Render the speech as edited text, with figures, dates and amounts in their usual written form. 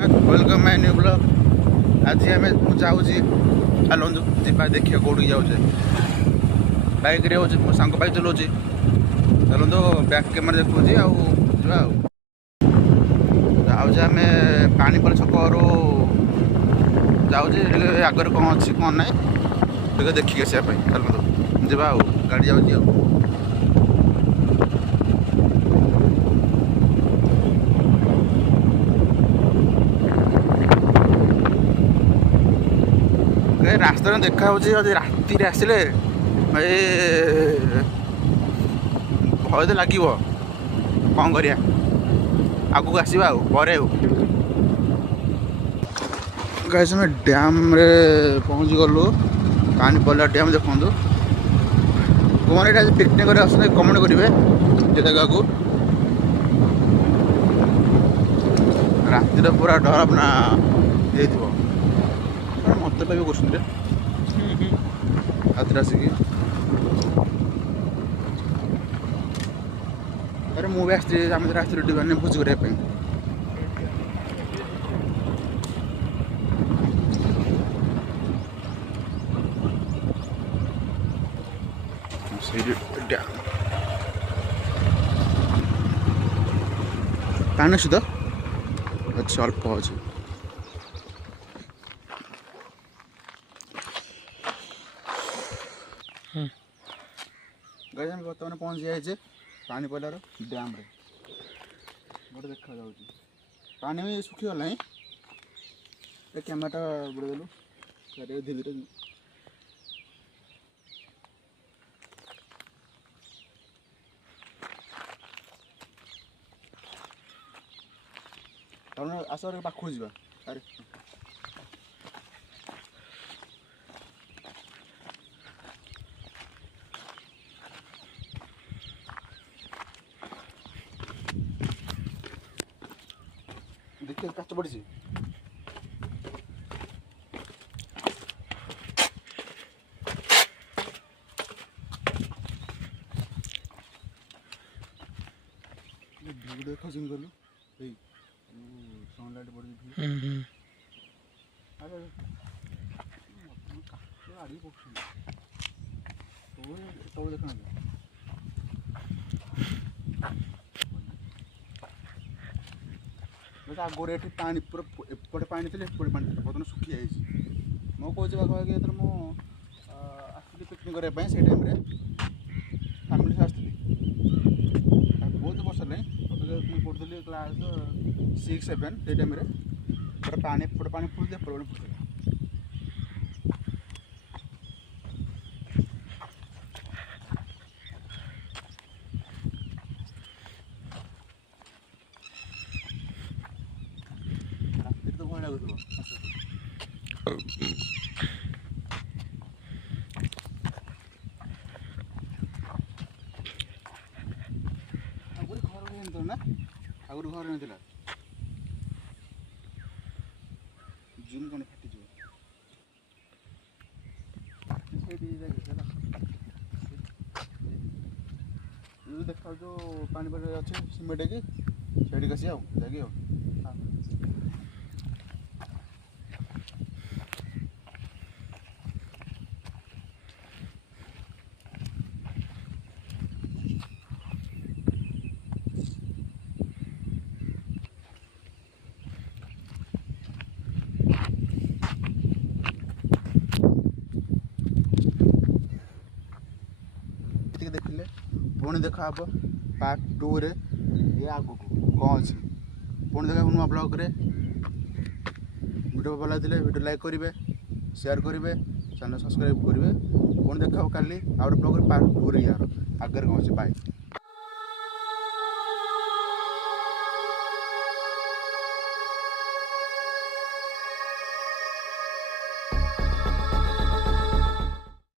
Welcome my new blog. आज आम जाऊँगी चलतु जा देखिए कौटी जाऊे बैक रे मो सांग बाइक चलाऊँ चलतु बैक कैमेरा देखुँ जाऊे आम पानीपल छक जाऊे आगे कौन अच्छी कौन ना देखिए आसापी चलतु जा गाड़ी जाऊँगी रास्ता देखा राति आसिले भाई भय तो लगे कौन करिया आगू आसवा गाइस में डैम रे पहुँच गलु पानीपल डैम देखु कौन पिकनिक कमेंट करेंगे ये जगह को राति पूरा डर अपना ये मत भी क्वेश्चन रात आसिक अरे मुझे आम रात मैंने भोज करने पानी अच्छी तो अच्छा अल्प अच्छे गाइस हम बर्तमान पहुँच जाए पानीपलार डैम रे गोटे देखा पानी भी सुखीगला कैमेरा बुड़ेदेलु धीरे धीरे आस पाखु जा अरे देखिए काच पड़ी देख गलु सनलाइट पड़ी देखना आगे पानी पूरा एपटे पानी थी एपटे पानी बर्तमान सुखी जाए मो कौच पाखापाखि जो मुझे पिकनिक करने से टाइम फैमिली से आसती बहुत वर्ष है मुझे पढ़ुली क्लास 6-7 से टाइम पूरा पानी एपटे पानी फुल एपटे पानी फुल ना आगुरी घर नहीं जूम कौन फाटी देखा जो पानी पर अच्छे सीमेंट की सही कसी जाकि देखिले पुणी देखा पार्ट 2 रे ये आगु कौन अच्छे पुणी देखा नुआ ब्लॉग रे वीडियो भल लगे वीडियो लाइक करेंगे शेयर करेंगे चैनल सब्सक्राइब करेंगे पुणी देखा काली आउट ब्लॉग पार्ट 2 रे यार आगे कौन अच्छे बाय।